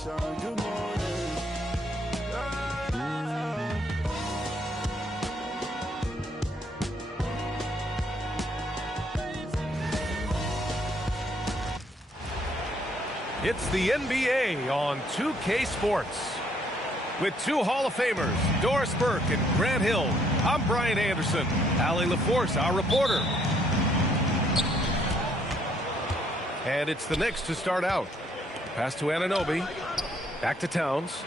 It's the NBA on 2K Sports. With two Hall of Famers, Doris Burke and Grant Hill, I'm Brian Anderson. Allie LaForce, our reporter. And it's the Knicks to start out. Pass to Anunoby. Back to Towns.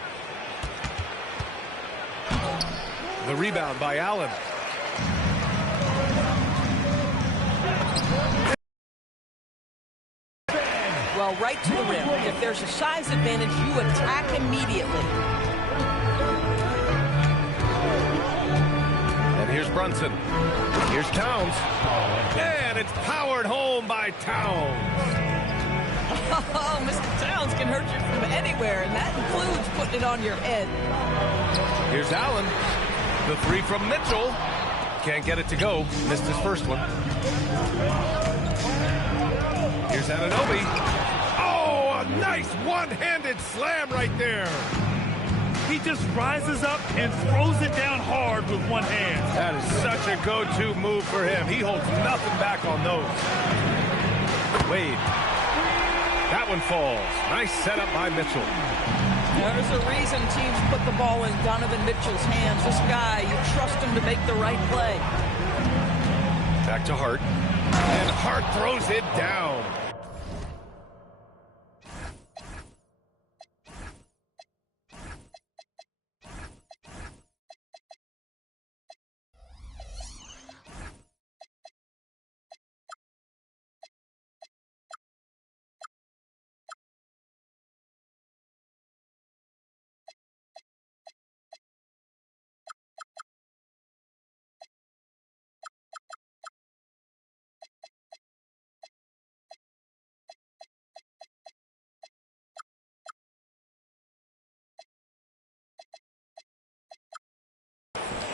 The rebound by Allen. Well, right to the rim. If there's a size advantage, you attack immediately. And here's Brunson. Here's Towns. And it's powered home by Towns. Oh, Mr. Towns can hurt you from anywhere, and that includes putting it on your head. Here's Allen. The three from Mitchell. Can't get it to go. Missed his first one. Here's Anunoby. Oh, a nice one-handed slam right there. He just rises up and throws it down hard with one hand. That is such a go-to move for him. He holds nothing back on those. Wade. That one falls. Nice setup by Mitchell. There's a reason teams put the ball in Donovan Mitchell's hands. This guy, you trust him to make the right play. Back to Hart. And Hart throws it down.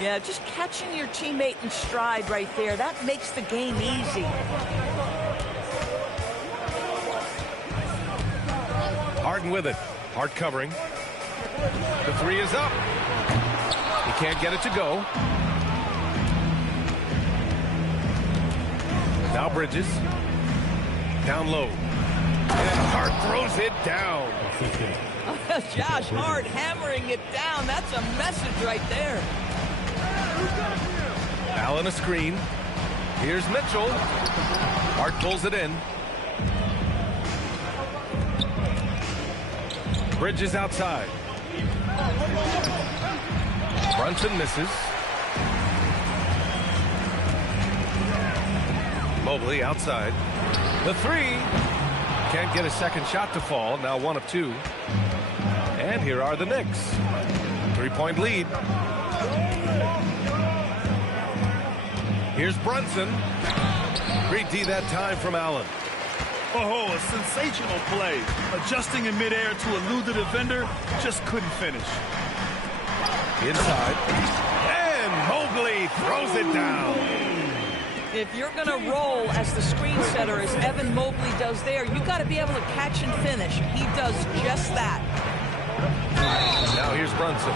Yeah, just catching your teammate in stride right there, that makes the game easy. Harden with it. Hart covering. The three is up. He can't get it to go. Now Bridges. Down low. And Hart throws it down. Josh Hart hammering it down. That's a message right there. Allen a screen. Here's Mitchell. Hart pulls it in. Bridges outside. Brunson misses. Mobley outside. The three. Can't get a second shot to fall. Now one of two. And here are the Knicks. 3-point lead. Here's Brunson. Great D that time from Allen. Oh, a sensational play. Adjusting in midair to elude the defender, just couldn't finish. Inside. And Mobley throws it down. If you're going to roll as the screen setter, as Evan Mobley does there, you got to be able to catch and finish. He does just that. Now here's Brunson.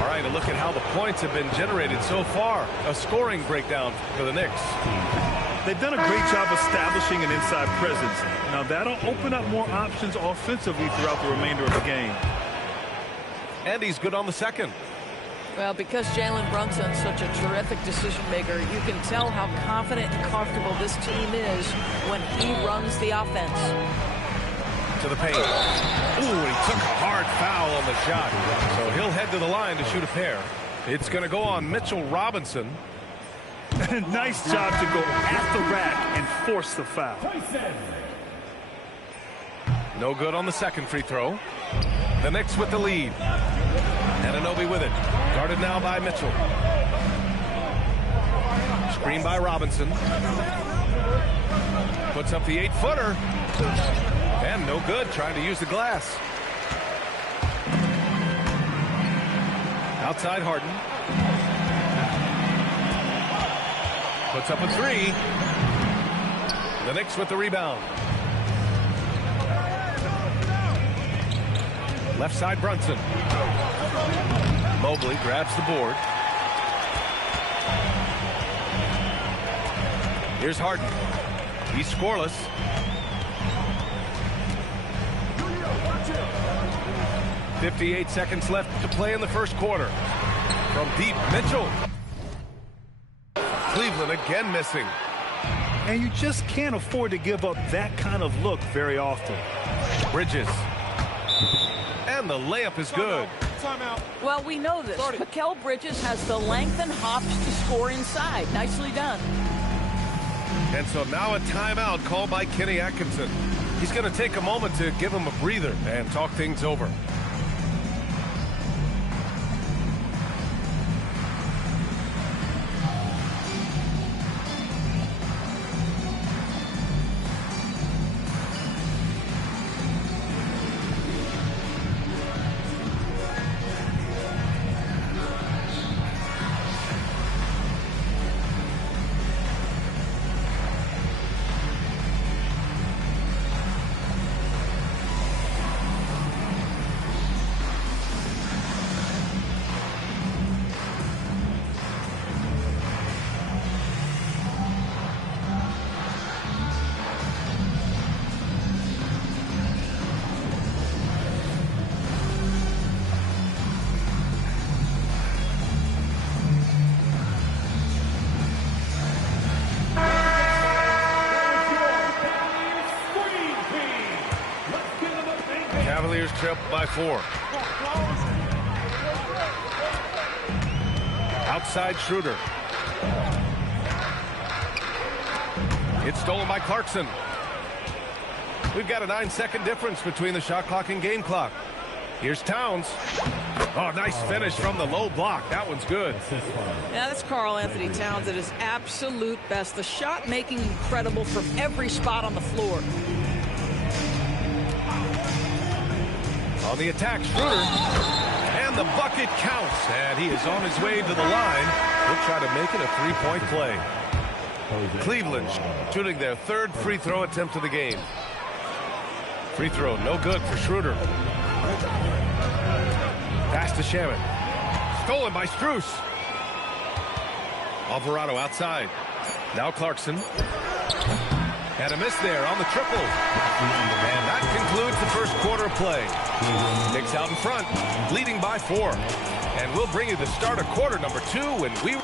All right, a look at how the points have been generated so far. A scoring breakdown for the Knicks. They've done a great job establishing an inside presence. Now that'll open up more options offensively throughout the remainder of the game. And he's good on the second. Well, because Jalen Brunson's such a terrific decision maker, you can tell how confident and comfortable this team is when he runs the offense. To the paint. Ooh, and he took a hard foul on the shot. So he'll head to the line to shoot a pair. It's going to go on Mitchell Robinson. Nice job to go at the rack and force the foul. No good on the second free throw. The Knicks with the lead. Anunoby with it. Guarded now by Mitchell. Screen by Robinson. Puts up the 8-footer. And no good, trying to use the glass. Outside Harden. Puts up a three. The Knicks with the rebound. Left side Brunson. Mobley grabs the board. Here's Harden. He's scoreless. .58 seconds left to play in the first quarter. From deep, Mitchell. Cleveland again missing. And you just can't afford to give up that kind of look very often. Bridges. And the layup is good. Timeout. Well, we know this. Mikal Bridges has the length and hops to score inside. Nicely done. And so now a timeout called by Kenny Atkinson. He's going to take a moment to give him a breather and talk things over. Cavaliers trail by 4. Outside Schroeder. It's stolen by Clarkson. We've got a 9-second difference between the shot clock and game clock. Here's Towns. Oh, nice finish from the low block. That one's good. Yeah, that's Karl-Anthony Towns at his absolute best. The shot making incredible from every spot on the floor. On the attack, Schroeder. And the bucket counts. And he is on his way to the line. He'll try to make it a three-point play. Cleveland shooting their third free throw attempt of the game. Free throw, no good for Schroeder. Pass to Shaman. Stolen by Strus. Alvarado outside. Now Clarkson. And a miss there on the triple. And that concludes the first quarter of play. Knicks out in front, leading by 4. And we'll bring you the start of quarter number 2 when we...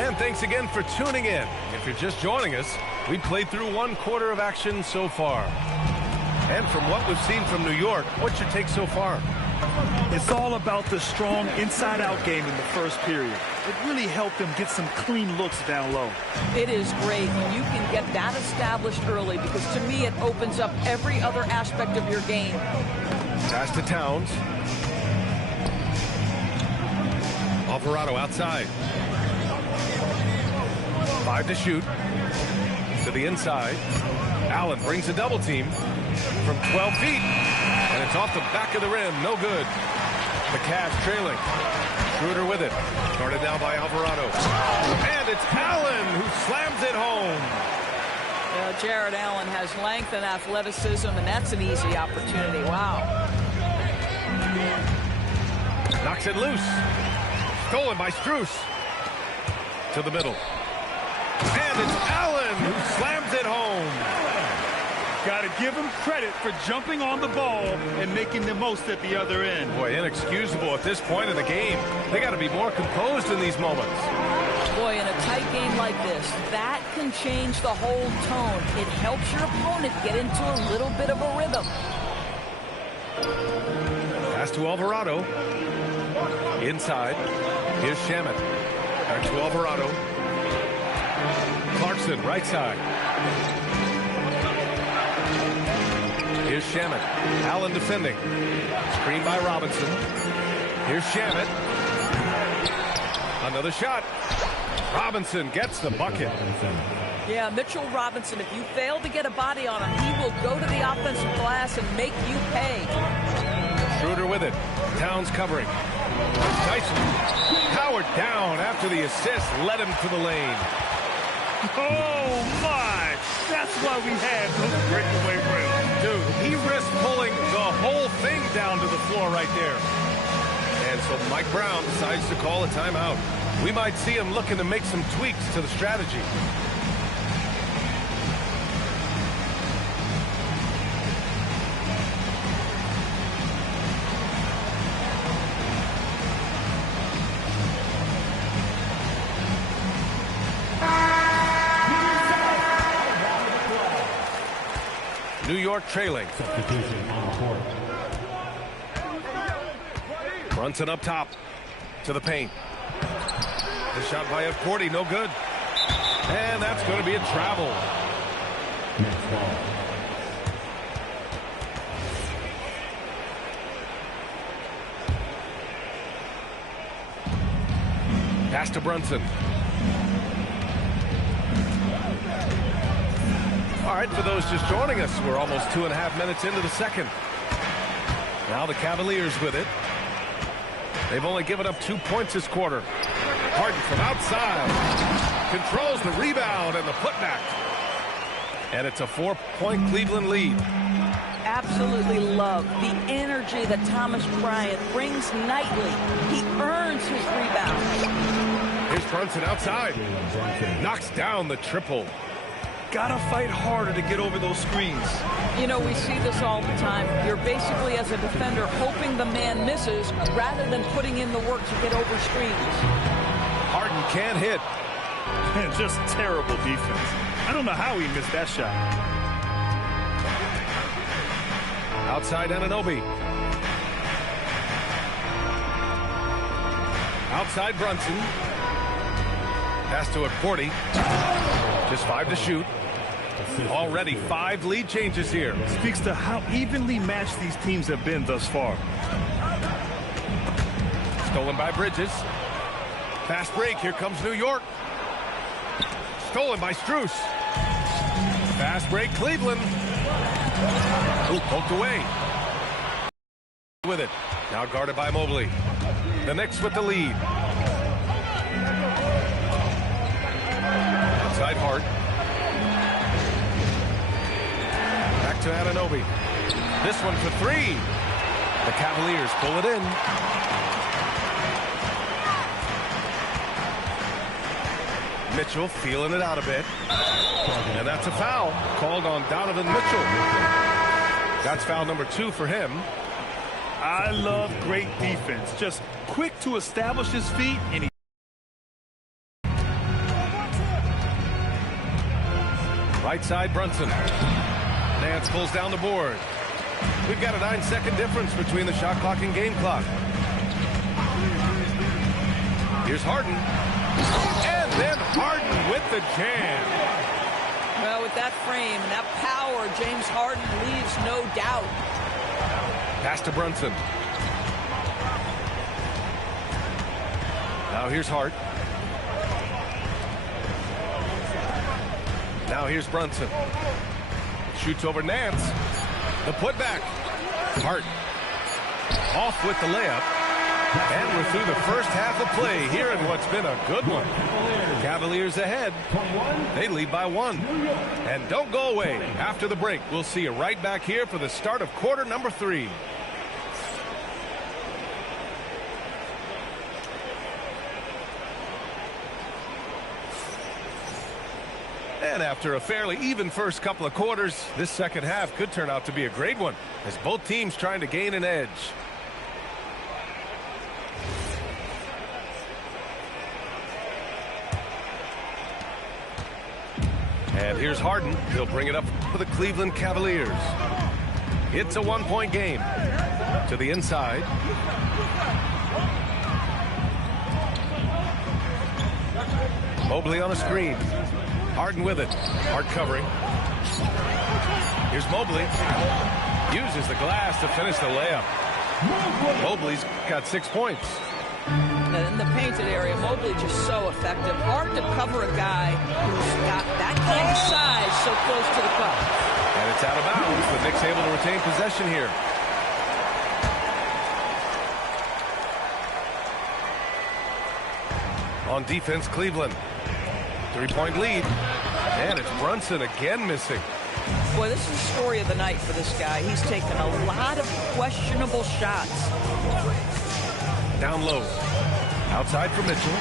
And thanks again for tuning in. If you're just joining us, we've played through 1 quarter of action so far. And from what we've seen from New York, what's your take so far? It's all about the strong inside-out game in the first period. It really helped them get some clean looks down low. It is great when you can get that established early, because to me it opens up every other aspect of your game. Pass to Towns. Alvarado outside. 5 to shoot. To the inside. Allen brings a double team from 12 feet. And it's off the back of the rim. No good. The Cavs trailing. Schroeder with it. Guarded now by Alvarado. And it's Allen who slams it home. Jared Allen has length and athleticism, and that's an easy opportunity. Wow. Knocks it loose. Stolen by Strus. To the middle. And it's Allen who slams it home. Got to give him credit for jumping on the ball and making the most at the other end. Boy, inexcusable at this point in the game. They got to be more composed in these moments. Boy, in a tight game like this, that can change the whole tone. It helps your opponent get into a little bit of a rhythm. Pass to Alvarado. Inside. Here's Shaman. Back to Alvarado. Clarkson, right side. Here's Shaman. Allen defending. Screen by Robinson. Here's Shaman. Another shot. Robinson gets the bucket. Yeah, Mitchell Robinson, if you fail to get a body on him, he will go to the offensive glass and make you pay. Schroeder with it. Towns covering. Tyson. Howard down after the assist led him to the lane. Oh, my. That's why we have those breakaway rims. Dude, he risked pulling the whole thing down to the floor right there. And so Mike Brown decides to call a timeout. We might see him looking to make some tweaks to the strategy. New York trailing. Brunson up top to the paint. The shot by Cordy, no good. And that's going to be a travel. Pass to Brunson. All right, for those just joining us, we're almost 2.5 minutes into the second. Now the Cavaliers with it. They've only given up 2 points this quarter. Harden from outside. Controls the rebound and the putback. And it's a 4-point Cleveland lead. Absolutely love the energy that Thomas Bryant brings nightly. He earns his rebounds. Here's Brunson outside. Knocks down the triple. Gotta fight harder to get over those screens. You know, we see this all the time. You're basically, as a defender, hoping the man misses rather than putting in the work to get over screens. Harden can't hit. Man, just terrible defense. I don't know how he missed that shot. Outside Anunoby. Outside Brunson. Pass to Cordy. Just 5 to shoot. Already 5 lead changes here. Speaks to how evenly matched these teams have been thus far. Stolen by Bridges. Fast break. Here comes New York. Stolen by Strus. Fast break Cleveland. Ooh, poked away. With it. Now guarded by Mobley. The Knicks with the lead. Outside Hart. Back to Anunoby. This one for 3. The Cavaliers pull it in. Mitchell feeling it out a bit. And that's a foul called on Donovan Mitchell. That's foul number 2 for him. I love great defense. Just quick to establish his feet, and he right side Brunson. Nance pulls down the board. We've got a 9-second difference between the shot clock and game clock. Here's Harden. And then Harden with the jam. Well, with that frame and that power, James Harden leaves no doubt. Pass to Brunson. Now here's Hart. Now here's Brunson. Shoots over Nance. The putback. Hart off with the layup. And we're through the first half of play here in what's been a good one. Cavaliers ahead. They lead by 1. And don't go away. After the break, we'll see you right back here for the start of quarter number 3. And after a fairly even first couple of quarters, this second half could turn out to be a great one as both teams trying to gain an edge. And here's Harden. He'll bring it up for the Cleveland Cavaliers. It's a 1-point game. To the inside. Mobley on a screen. Harden with it. Hart covering. Here's Mobley. Uses the glass to finish the layup. Mobley's got 6 points. In the painted area, Mobley just so effective. Hard to cover a guy who's got that kind of size so close to the cup. And it's out of bounds. The Knicks able to retain possession here. On defense, Cleveland. 3-point lead. And it's Brunson again missing. Boy, this is the story of the night for this guy. He's taken a lot of questionable shots. Down low. Outside for Mitchell.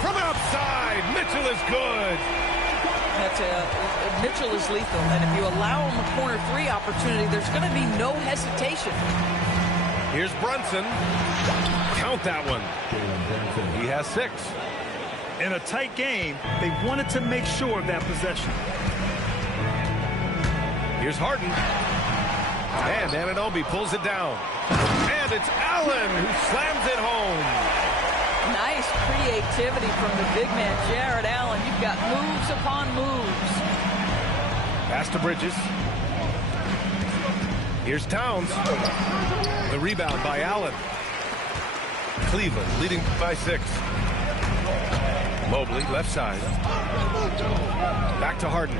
From outside, Mitchell is good. Mitchell is lethal, and if you allow him a corner three opportunity, there's going to be no hesitation. Here's Brunson. Count that one. He has 6. In a tight game, they wanted to make sure of that possession. Here's Harden. And Anunoby pulls it down. And it's Allen who slams it home. Nice creativity from the big man, Jared Allen. You've got moves upon moves. Pass to Bridges. Here's Towns. The rebound by Allen. Cleveland leading by 6. Mobley, left side. Back to Harden.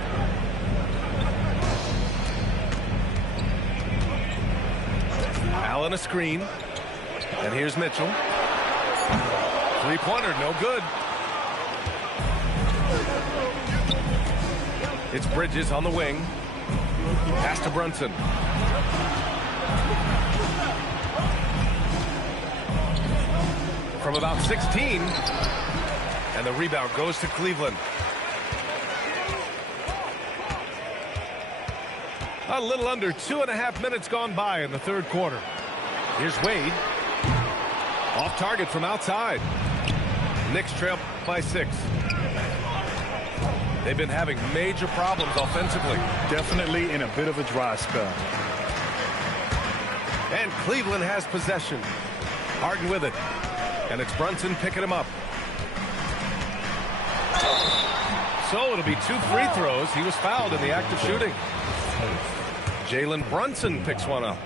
Allen a screen. And here's Mitchell. Three-pointer, no good. It's Bridges on the wing. Pass to Brunson. From about 16. And the rebound goes to Cleveland. A little under 2.5 minutes gone by in the third quarter. Here's Wade. Off target from outside. Knicks trail by 6. They've been having major problems offensively. Definitely in a bit of a dry spell. And Cleveland has possession. Harden with it. And it's Brunson picking him up. So it'll be 2 free throws. He was fouled in the act of shooting. Jalen Brunson picks one up.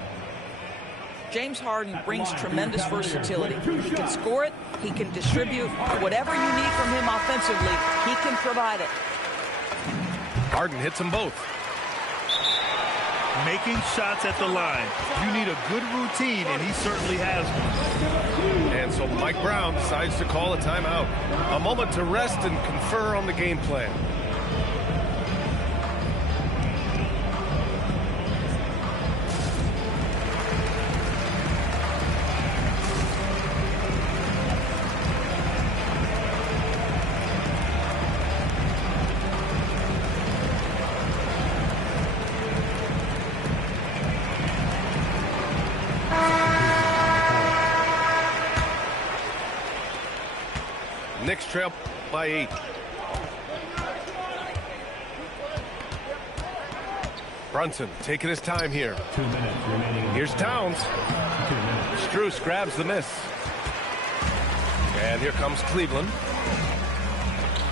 James Harden brings tremendous versatility. He can score it. He can distribute. Whatever you need from him offensively, he can provide it. Harden hits them both. Making shots at the line. You need a good routine, and he certainly has one. And so Mike Brown decides to call a timeout. A moment to rest and confer on the game plan. Knicks trail by 8. Brunson taking his time here. 2 minutes remaining. Here's Towns. 2 minutes. Strus grabs the miss. And here comes Cleveland.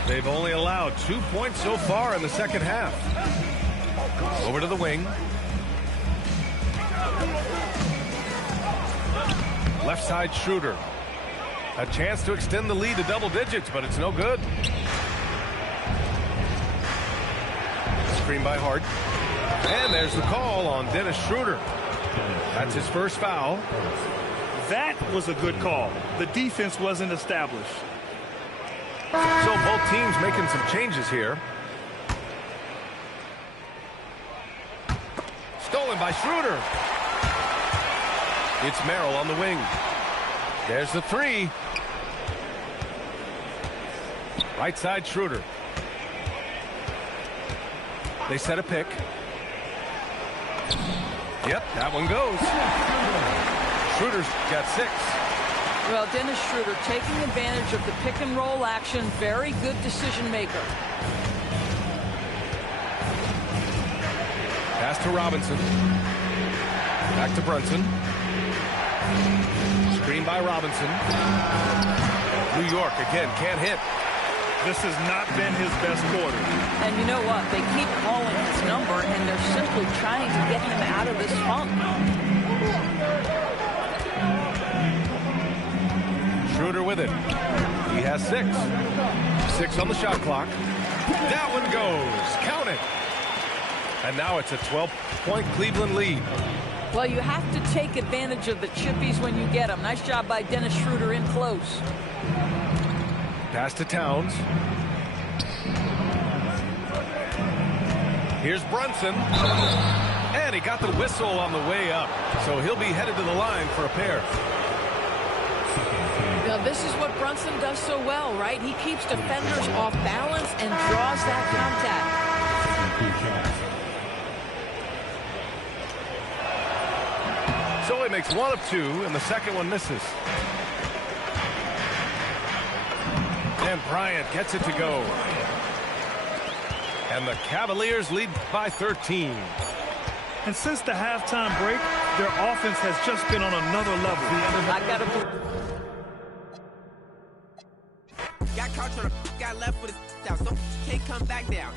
They've only allowed 2 points so far in the second half. Over to the wing. Left side Schroeder. A chance to extend the lead to double digits, but it's no good. Screen by Hart. And there's the call on Dennis Schroeder. That's his first foul. That was a good call. The defense wasn't established. So both teams making some changes here. Stolen by Schroeder. It's Merrill on the wing. There's the 3. Right side Schroeder. They set a pick. Yep, that one goes. Schroeder's got 6. Well, Dennis Schroeder taking advantage of the pick and roll action. Very good decision maker. Pass to Robinson. Back to Brunson. Screen by Robinson. New York again can't hit. This has not been his best quarter. And you know what? They keep calling his number, and they're simply trying to get him out of this funk. Schroeder with it. He has 6. 6 on the shot clock. That one goes. Count it. And now it's a 12-point Cleveland lead. Well, you have to take advantage of the chippies when you get them. Nice job by Dennis Schroeder in close. Pass to Towns. Here's Brunson. And he got the whistle on the way up. So he'll be headed to the line for a pair. Now, this is what Brunson does so well, right? He keeps defenders off balance and draws that contact. So he makes one of two, and the second one misses. And Bryant gets it to go. And the Cavaliers lead by 13. And since the halftime break, their offense has just been on another level. Got caught on a got left with his out. So can't come back down.